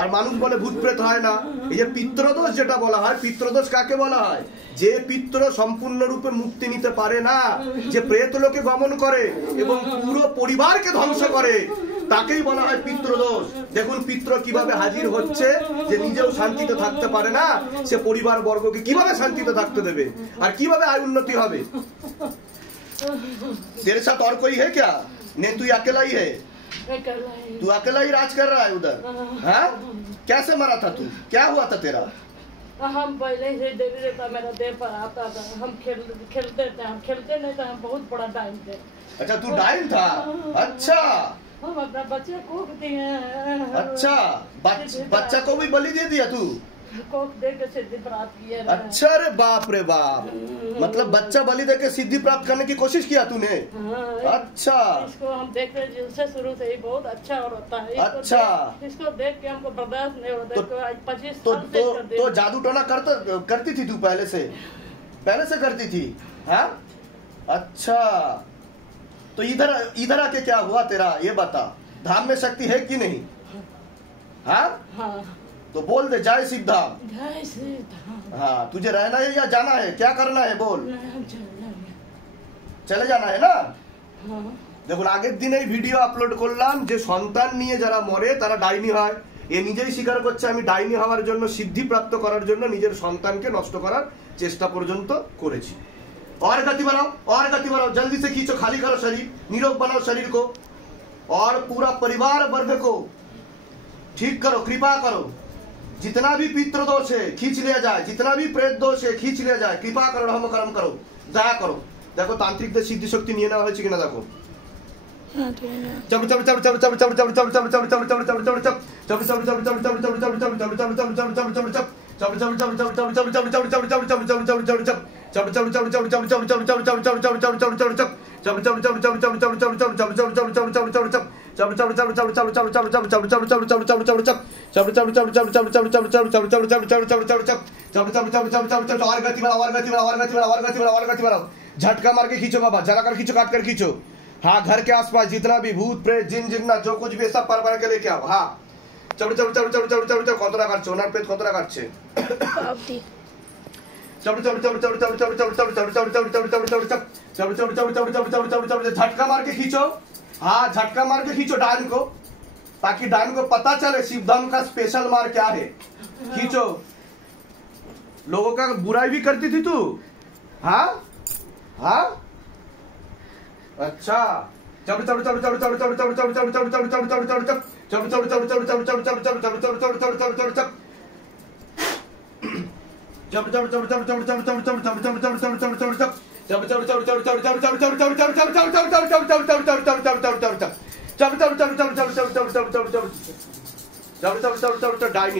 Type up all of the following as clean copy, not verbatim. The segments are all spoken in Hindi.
আর মানুষ বলে ভূত প্রেত হয় না। এই যে পিতৃদোষ যেটা বলা হয়, পিতৃদোষ কাকে বলা হয়? যে পিতৃ সম্পূর্ণরূপে মুক্তি নিতে পারে না, যে প্রেত লোকে গমন করে এবং পুরো পরিবারকে ধ্বংস করে, তাকেই বলা হয় পিতৃদোষ। দেখুন পিতৃ কিভাবে হাজির হচ্ছে, যে নিজেও শান্তিতে থাকতে পারে না, সে পরিবার বর্গকে কিভাবে শান্তিতে থাকতে দেবে আর কিভাবে আয় উন্নতি হবে। तेरे साथ और कोई है क्या? नहीं, तू अकेला ही है। तू अकेला ही राज कर रहा है उधर। हाँ, कैसे मरा था तू? क्या हुआ था तेरा? हम पहले से देवी देवता मेरा देह पर आता था, हम खेलते थे, हम खेलते नहीं थे, हम बहुत बड़ा डाइन थे। अच्छा, तू डाइन था? अच्छा, हम अपना बच्चे कोख दिए। अच्छा, बच्चा को भी बलि दे दिया तू? कोख दे के सिद्धि प्राप्त किया। अच्छा, अरे बाप रे बाप, मतलब बच्चा बलि दे के सिद्धि प्राप्त करने की कोशिश किया तूने? अच्छा, इसको हम देख रहे जिनसे शुरू से ही बहुत अच्छा और होता है। अच्छा, इसको देख के हमको बर्दाश्त नहीं होता। तो 25 साल से तो जादू टोना करती थी तू पहले से करती थी? हाँ, अच्छा, तो इधर आके क्या हुआ तेरा, ये बता। धाम में शक्ति है कि नहीं? हाँ, तो बोल दे जय सिद्धाम। जय सिद्धाम। हाँ, तुझे रहना है या जाना है, क्या करना है बोल? चले जाना है ना। দেখুন আগের দিনেই ভিডিও আপলোড করলাম যে সন্তান নিয়ে যারা মরে তারা ডাইনি হয়। এ নিজেই স্বীকার করছে আমি ডাইনি হওয়ার জন্য, সিদ্ধি প্রাপ্ত করার জন্য নিজের সন্তানকে নষ্ট করার চেষ্টা পর্যন্ত করেছি। और गति बढ़ाओ, जल्दी से खींचो, खाली करो शरीर, निरोग बनाओ शरीर को और पूरा परिवार वर्ग को ठीक करो, कृपा करो। जितना भी पितृ दोष है खींच लिया जाए, जितना भी प्रेत दोष है खींच लिया जाए, कृपा करो, रहम करम करो, दया करो। देखो तांत्रिकদের সিদ্ধি শক্তি নিয়ে নেওয়া হয়েছে কিনা দেখো। झटका मार के खींचो बाबा, जलाकर खींचो, काट कर खींचो। हाँ, घर के आसपास जितना भी भूत प्रेत जिन जिन्ना जो कुछ भी सब पर के लेके आओ। हाँ, কতটা কাটছে ওনার পেট, কতটা কাটছে? झटका मार के खींचो। हाँ, झटका मार के खींचो डायन को, ताकि डायन को पता चले शिवधन का स्पेशल मार क्या है। खींचो। लोगों का बुराई भी करती थी तू? हाँ, हाँ, अच्छा,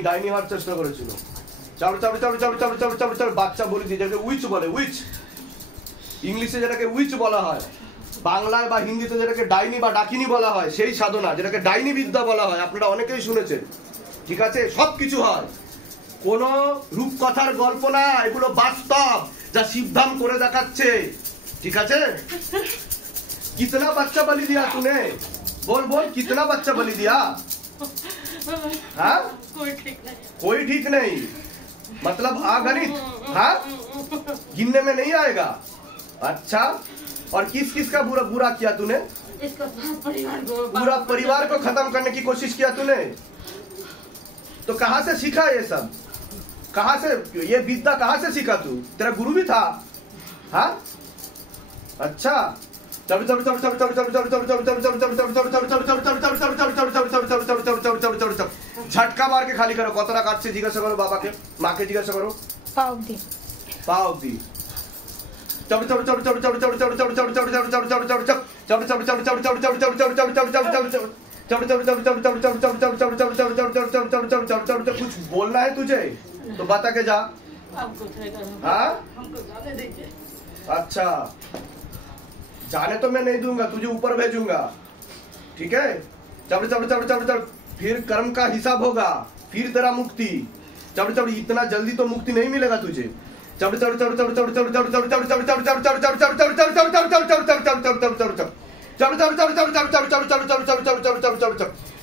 ডাইনি হওয়ার চেষ্টা করেছিল। বাচ্চা বলি দিয়ে যেটাকে উইচ বলে, উইচ ইংলিশে যেটাকে উইচ বলা হয়, বাংলায় বা হিন্দিতে যেটাকে ডাইনি বা ডাকিনি বলা হয়, সেই সাধনা যেটাকে ডাইনি বিদ্যা বলা হয়, আপনারা অনেকেই শুনেছেন। ঠিক আছে, সবকিছু হয়, কোন রূপকথার গল্প না, এগুলো বাস্তব যা সিদ্ধান্ত করে দেখাচ্ছে। ঠিক আছে, कितना बच्चा बलि दिया तूने? बोल बोल, कितना बच्चा बलि दिया? हाँ, कोई ठीक नहीं मतलब अगणित। हाँ, गिनने में नहीं आएगा। अच्छा, और किस किस का बुरा किया तूने? इसका पूरा परिवार को खत्म करने की कोशिश किया तूने। तो कहाँ से सीखा ये सब? कहाँ से ये विद्या कहाँ से सीखा तू? तेरा गुरु भी था? हाँ, अच्छा, झटका मार के खाली करो। कतटा काटছে জিজ্ঞাসা করো বাবাকে, মাকে জিজ্ঞাসা করো। পা অবধি। कुछ बोलना है तुझे तो बता के जा। हाँ, अच्छा, जाने तो मैं नहीं दूंगा, तुझे ऊपर भेजूंगा। ठीक है, फिर कर्म का हिसाब होगा, फिर तेरा मुक्ति। इतना जल्दी तो मुक्ति नहीं मिलेगा तुझे।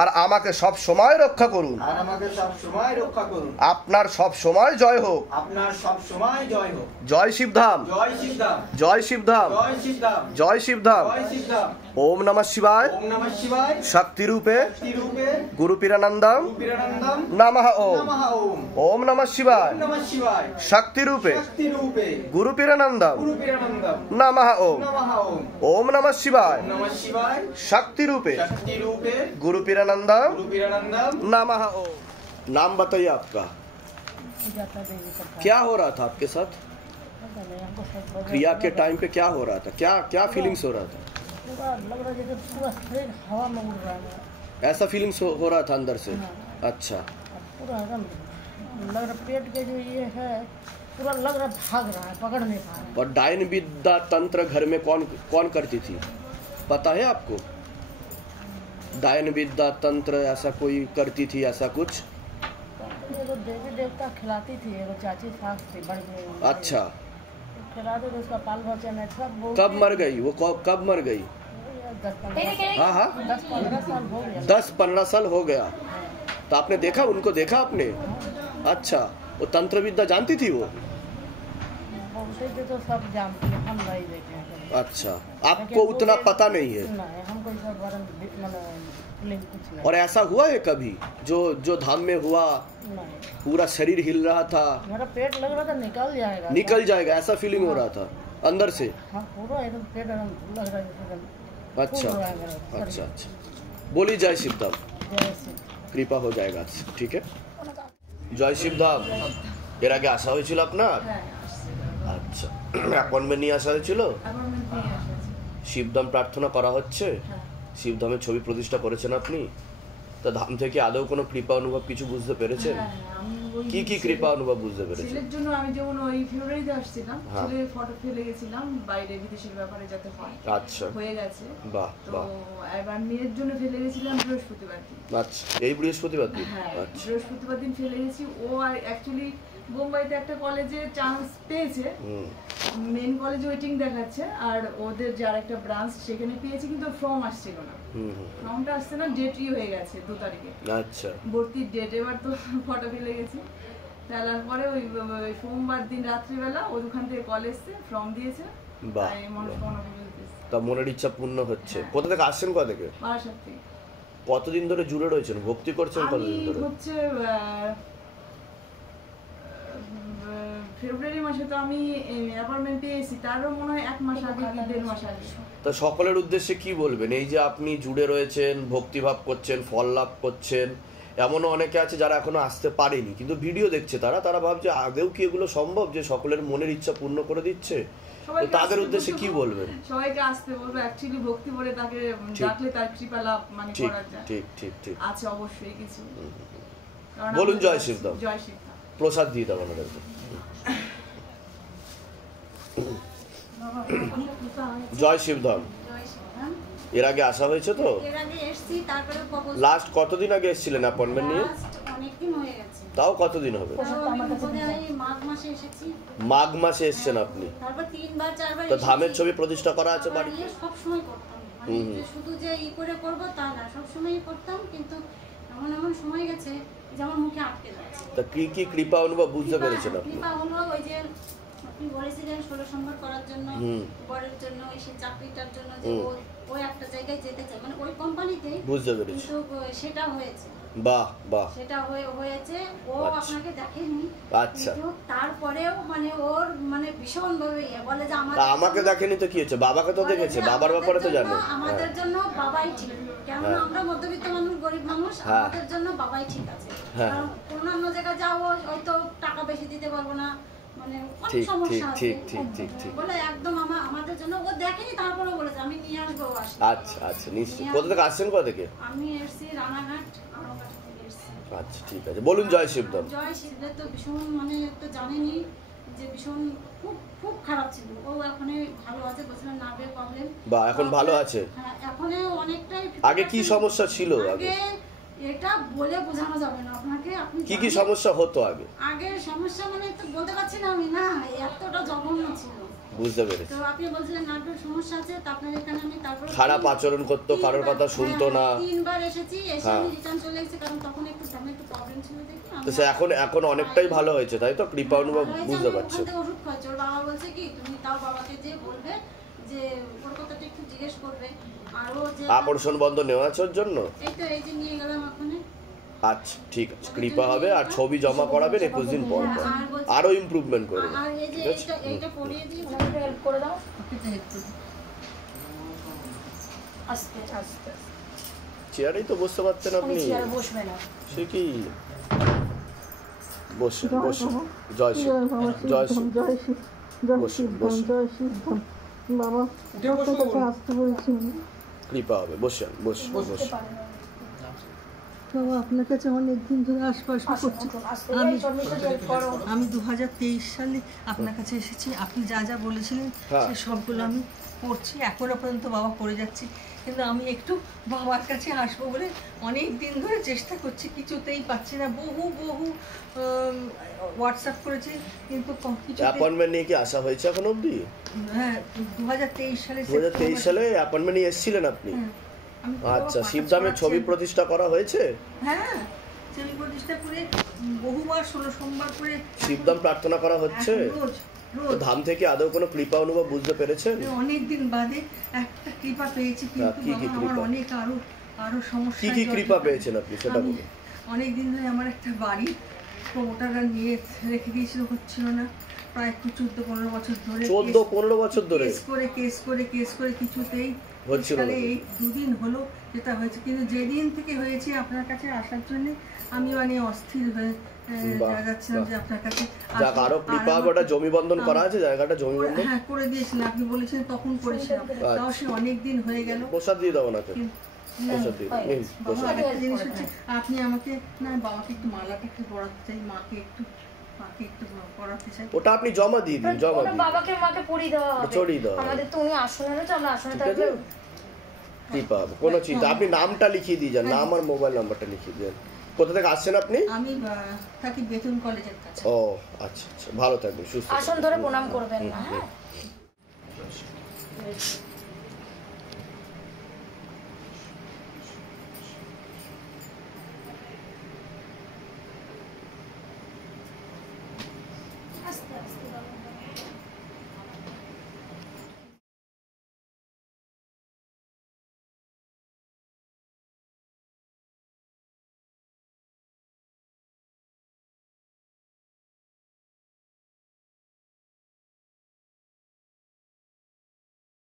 আর আমাকে সব সময় রক্ষা করুন। আর আমাকে সব সময় রক্ষা করুন। আপনার সব সময় জয় হোক। আপনার সব সময় জয় হোক। জয় শিবধাম, জয় শিবধাম, জয় শিবধাম, জয় শিবধাম, জয় শিবধাম। জয় শিবধাম। ওম নমঃ শিবায়, ওম নমঃ শিবায়, শক্তি রূপে শক্তি রূপে গুরু পীরানন্দম গুরুপীরানন্দম নমঃ ওম। নমঃ ওম। ওম নমঃ শিবায়, ওম নমঃ শিবায়, শক্তি রূপে শক্তি রূপে গুরু পীরানন্দম গুরুপীরানন্দম নমঃ ওম। নমঃ ওম। ওম নমঃ শিবায়, ওম নমঃ শিবায়, शक्ति रूपे शक्ति रूपे गुरु पीरानंदम गुरुपीरानंदम नमः ओम। नाम बताइए आपका, क्या हो रहा था आपके साथ? क्रिया के टाइम पे क्या हो रहा था? क्या क्या फीलिंग्स हो रहा था? लग रहा है जैसे पूरा शरीर हवा में उड़ रहा है, ऐसा फीलिंग्स हो रहा था अंदर से? अच्छा, पूरा एकदम लग रहा पेट के जो ये है पूरा लग रहा भाग रहा है, पकड़ नहीं पा रहा और डायन विद्या तंत्र घर में कौन कौन करती थी, पता है आपको? डायन विद्या तंत्र ऐसा कोई करती थी, ऐसा कुछ? है। ये तो देवी देवता खिलाती थी, वो चाची सास थी बड़ी गई, अच्छा, खिलाते थे, उसका पाल बच्चा नहीं सब वो कब मर गई वो? कब मर गई? 10-15 हाँ हाँ, साल हो गया। 10-15 साल हो गया। तो आपने देखा, उनको देखा आपने? अच्छा, वो तंत्र विद्या जानती थी वो? बोलते थे तो सब जानते हैं, हम नहीं देखे हैं कभी। अच्छा, आपको उतना पता नहीं है? नहीं, हमको इस बारे में कुछ नहीं। और ऐसा हुआ है कभी जो धाम में हुआ, नहीं, पूरा शरीर हिल रहा था, मेरा पेट लग रहा था निकल जाएगा, निकल जाएगा, ऐसा फीलिंग हो रहा था अंदर से? हाँ पूरा एकदम पेट एकदम लग रहा है जैसे एकदम अच्छा फूल रहा है मेरा शरीर। अच्छा अच्छा, बोली जय शिवधाम, जय श्री কৃপা হয়ে যায়গা, ঠিক আছে? জয় শিবধাম। এর আগে আসা হয়েছিল আপনার? আচ্ছা, অ্যাপয়েন্টমেন্ট নিয়ে আসা হয়েছিল? শিবধাম প্রার্থনা করা হচ্ছে, শিবধামের ছবি প্রতিষ্ঠা করেছেন আপনি? তা ধাম থেকে আদৌ কোনো কৃপা অনুভব কিছু বুঝতে পেরেছেন? কি কি কৃপা অনুভব বুঝতে পেরেছেন? ছেলের জন্য আমি যেমন ওই ফেব্রুয়ারিতে আসছিলাম, হ্যাঁ। ছেলের ফটো ফেলে গেছিলাম বাইরে বিদেশের ব্যাপারে যাতে হয়, আচ্ছা, হয়ে গেছে। বাহ তো বাহ, এবার মেয়ের জন্য ফেলে গেছিলাম বৃহস্পতিবার দিন। আচ্ছা, এই বৃহস্পতিবার দিন? হ্যাঁ, আচ্ছা, বৃহস্পতিবার দিন ফেলে গেছি। ও আর অ্যাকচুয়ালি বোম্বাইতে একটা কলেজে চান্স পেয়েছে, হুম, মেন কলেজে ওয়েটিং দেখাচ্ছে, আর ওদের যার একটা ব্রাঞ্চ সেখানে পেয়েছে, কিন্তু ফর্ম আসছিল না, হুম হুম, ফর্মটা আসছে না, ডেটই হয়ে গেছে 2 তারিখে আচ্ছা, ভর্তির ডেট। এবার তো ফটো ফেলে গেছি, ফেলার পরে ওই সোমবার দিন রাত্রিবেলা ওখান থেকে কল এসছে, ফর্ম দিয়েছে, বাহ, তাই মনস্কামনা পুজো দিতেছে। তা মনের ইচ্ছা পূর্ণ হচ্ছে। হ্যাঁ। কোথা থেকে আসছেন, কোথা থেকে? বারাসাত থেকে। কতদিন ধরে জুড়ে রয়েছেন, ভক্তি করছেন আমি কতদিন ধরে? হচ্ছে ফেব্রুয়ারি মাসে তো আমি অ্যাপয়েন্টমেন্ট পেয়েছি, তারও মনে হয় 1 মাস আগে কি 1.5 মাস আগে। তা সকলের উদ্দেশ্যে কি বলবেন? এই যে আপনি জুড়ে রয়েছেন, ভক্তিভাব করছেন, ফল লাভ করছেন, এমনও অনেকে আছে যারা এখনো আসতে পারেনি, কিন্তু ভিডিও দেখছে, তারা ভাবছে আদেও কি এগুলো সম্ভব যে সকলের মনের ইচ্ছা পূর্ণ করে দিচ্ছে? তো তাদের উদ্দেশ্যে কি বলবেন? সবাইকে আসতে বলবো, অ্যাকচুয়ালি ভক্তি করে তাকে ঠিক। ডাকলে তার কৃপা লাভ মানে ঠিক করা যায়। ঠিক ঠিক ঠিক, আছে অবশ্যই কিছু। কারণ বলুন আমাদের জয় কাছে- শিবধাম। জয় শিবধাম। প্রসাদ দিয়ে দেবেন ওদেরকে। জয় শিবধাম। এর আগে আসা হয়েছে তো? এর আগে এসেছি, তারপরে লাস্ট কতদিন আগে এসেছিলেন অ্যাপয়েন্টমেন্ট নিয়ে? অনেকদিন হয়ে গেছে, তাও কতদিন হবে? তাও আমি বোধহয় মাঘ মাসে এসেছি, মাঘ মাসে এসেছেন আপনি? তারপর 3-4 তো ধামের ছবি প্রতিষ্ঠা করা আছে বাড়িতে? সব সময় করতাম, মানে যে শুধু যে ই করে করব তা না, সব সময়ই করতাম, কিন্তু এমন এমন সময় গেছে যেমন মুখে আটকে যাচ্ছে। তা কি কি কৃপা অনুভব বুঝতে পেরেছেন আপনি? কৃপা হলো ওই যে আপনি বলেছিলেন 16 সম্বর করার জন্য, হুম। বরের জন্য, ওই সে চাকরিটার জন্য যে হুম। ওই একটা জায়গায় যেতে চায়, মানে ওই কোম্পানিতেই, বুঝতে পেরেছি, কিন্তু সেটা হয়েছে, বাহ বাহ, সেটা হয়েছে। ও আচ্ছা। আপনাকে দেখেনি, আচ্ছা। কিন্তু তারপরেও মানে ওর মানে ভীষণ ভাবে বলে যে তা আমাকে দেখেনি তো কি হচ্ছে, বাবাকে তো দেখেছে, বাবার ব্যাপারে তো জানে। আমাদের জন্য বাবাই ঠিক, কেননা হ্যাঁ। আমরা মধ্যবিত্ত মানুষ, গরিব মানুষ, হ্যাঁ। আমাদের জন্য বাবাই ঠিক আছে। হ্যাঁ। কারণ অন্যান্য জায়গায় যাও হয়তো টাকা বেশি দিতে পারবো না, মানে অনেক ঠিক সমস্যা ঠিক আছে, ঠিক ঠিক ঠিক ঠিক, বলে একদম আমাদের জন্য ও দেখেনি, তারপরেও বলেছে আমি নিয়ে আসবো, ও আসে। আচ্ছা আচ্ছা, নিশ্চয়ই। কোথা থেকে আসছেন, কোথা থেকে? আমি এসছি রানাঘাট, আরোঘাট থেকে এসছি। আচ্ছা ঠিক আছে, বলুন জয় শিবধাম। জয় শিবলে তো ভীষণ মানে তো জানেনি যে ভীষণ খুব খুব খারাপ ছিল, ও এখন ভালো আছে, বলছিলেন নার্ভের প্রবলেম। বা এখন ভালো আছে? হ্যাঁ, এখন অনেকটাই। আগে কি সমস্যা ছিল? আগে এটা বলে বোঝানো যাবে না আপনাকে, আপনি কি কি সমস্যা হতো আগে? আগে সমস্যা মানে তো বলতে পারছি না আমি, না এতটা জঘন্য ছিল। বুঝতে পেরেছি। তো আপনি বলছিলেন নার্ভের সমস্যা আছে, তো আপনার এখানে আমি তারপর খারাপ আচরণ করতো, কারোর কথা শুনতো না। 3 বার এসেছি, এসে আমি রিটার্ন চলে গেছি, কারণ তখন একটু প্রবলেম ছিল দেখি। তো সে এখন অনেকটাই ভালো হয়েছে, তাই তো? কৃপা অনুভব বুঝতে পারছো। ওখান থেকে ওষুধ খাচ্ছে, ওর বাবা বলছে কি তুমি তাও বাবাকে যে বলবে যে ওর কথাটা একটু জিজ্ঞেস করবে। আর ও যে অপারেশন বন্ধ নেওয়া আছে ওর জন্য। এই যে নিয়ে গেলাম ওখানে। আচ্ছা ঠিক আছে, কৃপা হবে। আর ছবি জমা করাবেন 21 দিন পর পর, আরো ইমপ্রুভমেন্ট করবে। আর এই যে এইটা পরিয়ে দিয়ে হেল্প করে দাও। আস্তে আস্তে চেয়ারেই তো বসতে পারতেন আপনি। চেয়ারে বসবে না। সে কি বসে বসে জয় শিব, জয় শিব, জয় শিব, জয় শিব, জয় শিব বাবা, আসতে বলছি কৃপা হবে। বসে বসে বসে বাবা, আপনার কাছে অনেকদিন ধরে আশপাশটা করছি। আমি 2023 সালে আপনার কাছে এসেছি, আপনি যা যা বলেছিলেন সে সবগুলো আমি করছি, এখনো পর্যন্ত বাবা করে যাচ্ছি। কিন্তু আমি একটু বাবার কাছে আসবো বলে অনেক দিন ধরে চেষ্টা করছি, কিছুতেই পাচ্ছি না। বহু হোয়াটসঅ্যাপ করেছি, কিন্তু অ্যাপয়েন্টমেন্ট নিয়ে কি আসা হয়েছে এখন অবধি? হ্যাঁ, 2023 সালে অ্যাপয়েন্টমেন্ট নিয়ে এসেছিলেন আপনি? আচ্ছা, শিবধামের ছবি প্রতিষ্ঠা করা হয়েছে? হ্যাঁ, ছবি প্রতিষ্ঠা করে বহুবার 16 সোমবার করে শিবধাম প্রার্থনা করা হচ্ছে। ধাম থেকে আদৌ কোনো কৃপা অনুভব বুঝতে পেরেছেন? অনেকদিন বাদে একটা কৃপা পেয়েছি, কিন্তু আমার অনেক আরো সমস্যা। কি কৃপা পেয়েছেন আপনি সেটা বলুন। অনেকদিন ধরে আমার একটা বাড়ি প্রমোটাররা নিয়ে রেখে দিয়েছিল, হচ্ছিল না, প্রায় 14-15 বছর ধরে। 14-15 বছর ধরে কেস করে কিছুতেই হচ্ছিল না। এই 2 দিন হলো যেটা হয়েছে, কিন্তু যেদিন থেকে হয়েছে আপনার কাছে আসার জন্য আমি মানে অস্থির হয়ে যাচ্ছিলাম যে আপনার কাছে। যাক, আরো কৃপা গোটা জমি বন্ধন করা আছে, জায়গাটা জমি বন্ধন। হ্যাঁ, করে দিয়েছিলেন, আপনি বলেছিলেন তখন করেছিলাম। তাও সে অনেক দিন হয়ে গেল। প্রসাদ দিয়ে দাও নাকি? প্রসাদ দিয়ে দাও। বাবা, একটা জিনিস হচ্ছে, আপনি আমাকে না বাবাকে একটু মালাটা একটু পরাতে চাই, মাকে একটু পরাতে চাই। ওটা আপনি জমা দিয়ে দিন, জমা দিন। বাবাকে মাকে পরিয়ে দেওয়া হবে, চড়িয়ে দাও। আমাদের তো উনি আসনে রয়েছে, আমরা আসনে থাকবে। কৃপা হবে, কোনো চিন্তা। আপনি নামটা লিখিয়ে দিয়ে যান, নাম আর মোবাইল নাম্বারটা লিখিয়ে দেন। কোথা থেকে আসছেন আপনি? আমি থাকি বেতন কলেজের কাছে। ও আচ্ছা আচ্ছা, ভালো থাকবেন, সুস্থ আসন ধরে প্রণাম করবেন না। হ্যাঁ।